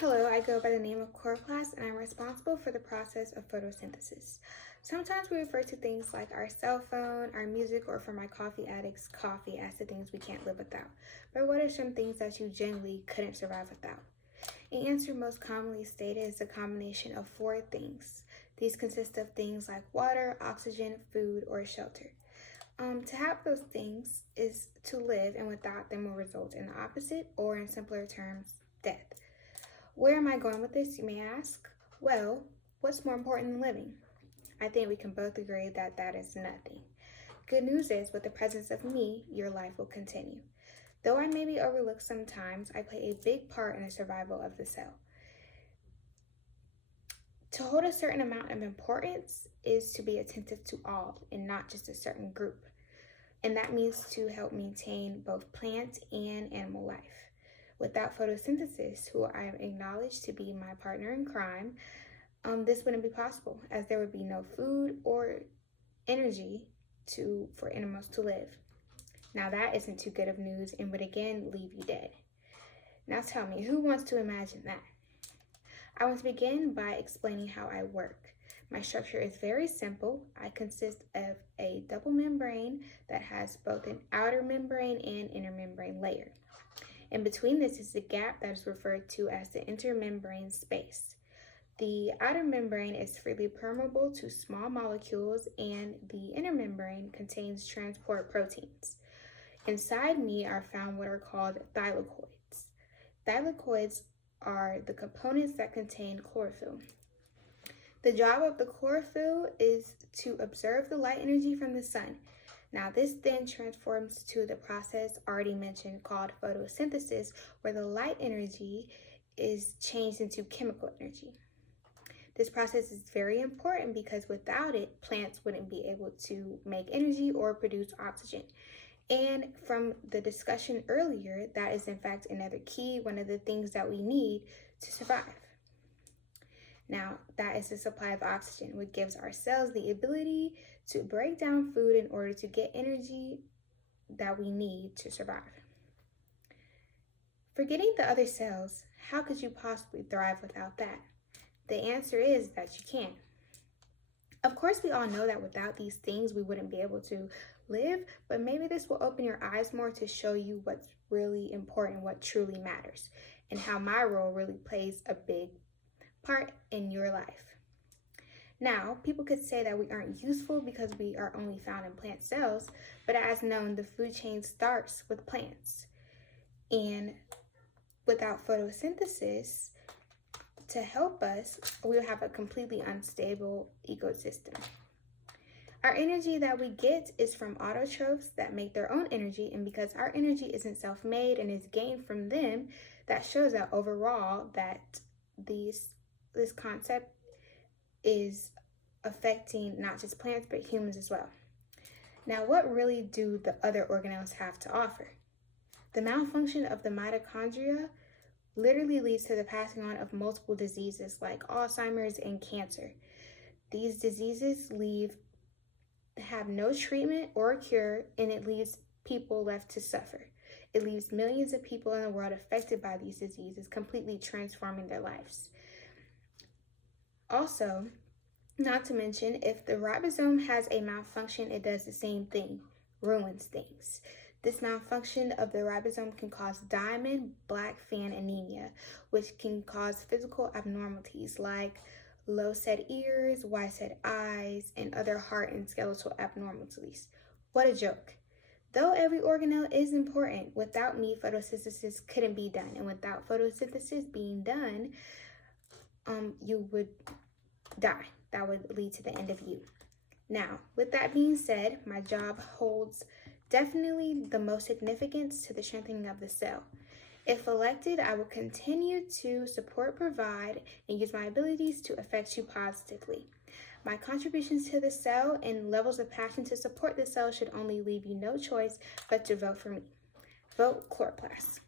Hello, I go by the name of Chloroplast and I'm responsible for the process of photosynthesis. Sometimes we refer to things like our cell phone, our music, or for my coffee addicts, coffee as the things we can't live without. But what are some things that you generally couldn't survive without? An answer most commonly stated is a combination of four things. These consist of things like water, oxygen, food, or shelter. To have those things is to live, and without them will result in the opposite, or in simpler terms, death. Where am I going with this, you may ask? Well, what's more important than living? I think we can both agree that that is nothing. Good news is, with the presence of me, your life will continue. Though I may be overlooked sometimes, I play a big part in the survival of the cell. To hold a certain amount of importance is to be attentive to all and not just a certain group. And that means to help maintain both plant and animal life. Without photosynthesis, who I acknowledge to be my partner in crime, this wouldn't be possible, as there would be no food or energy for animals to live. Now that isn't too good of news and would again leave you dead. Now tell me, who wants to imagine that? I want to begin by explaining how I work. My structure is very simple. I consist of a double membrane that has both an outer membrane and inner membrane layer. In between this is the gap that is referred to as the intermembrane space. The outer membrane is freely permeable to small molecules, and the inner membrane contains transport proteins. Inside me are found what are called thylakoids. Thylakoids are the components that contain chlorophyll. The job of the chlorophyll is to absorb the light energy from the sun. Now this then transforms to the process already mentioned called photosynthesis, where the light energy is changed into chemical energy. This process is very important because without it, plants wouldn't be able to make energy or produce oxygen. And from the discussion earlier, that is in fact another key, one of the things that we need to survive. Now, that is the supply of oxygen, which gives our cells the ability to break down food in order to get energy that we need to survive. Forgetting the other cells, how could you possibly thrive without that? The answer is that you can. Of course, we all know that without these things, we wouldn't be able to live, but maybe this will open your eyes more to show you what's really important, what truly matters, and how my role really plays a big part in your life. Now, people could say that we aren't useful because we are only found in plant cells, but as known, the food chain starts with plants. And without photosynthesis to help us, we'll have a completely unstable ecosystem. Our energy that we get is from autotrophs that make their own energy, and because our energy isn't self-made and is gained from them, that shows that overall that this concept is affecting not just plants but humans as well. Now, what really do the other organelles have to offer? The malfunction of the mitochondria literally leads to the passing on of multiple diseases like Alzheimer's and cancer. These diseases have no treatment or cure, and it leaves people left to suffer. It leaves millions of people in the world affected by these diseases, completely transforming their lives. Also, not to mention, if the ribosome has a malfunction, it does the same thing, ruins things. This malfunction of the ribosome can cause diamond black fan anemia, which can cause physical abnormalities like low set ears, wide set eyes, and other heart and skeletal abnormalities. What a joke. Though every organelle is important, without me, photosynthesis couldn't be done. And without photosynthesis being done, you would die. That would lead to the end of you. Now, with that being said, my job holds definitely the most significance to the strengthening of the cell. If elected, I will continue to support, provide, and use my abilities to affect you positively. My contributions to the cell and levels of passion to support the cell should only leave you no choice but to vote for me. Vote Chloroplast.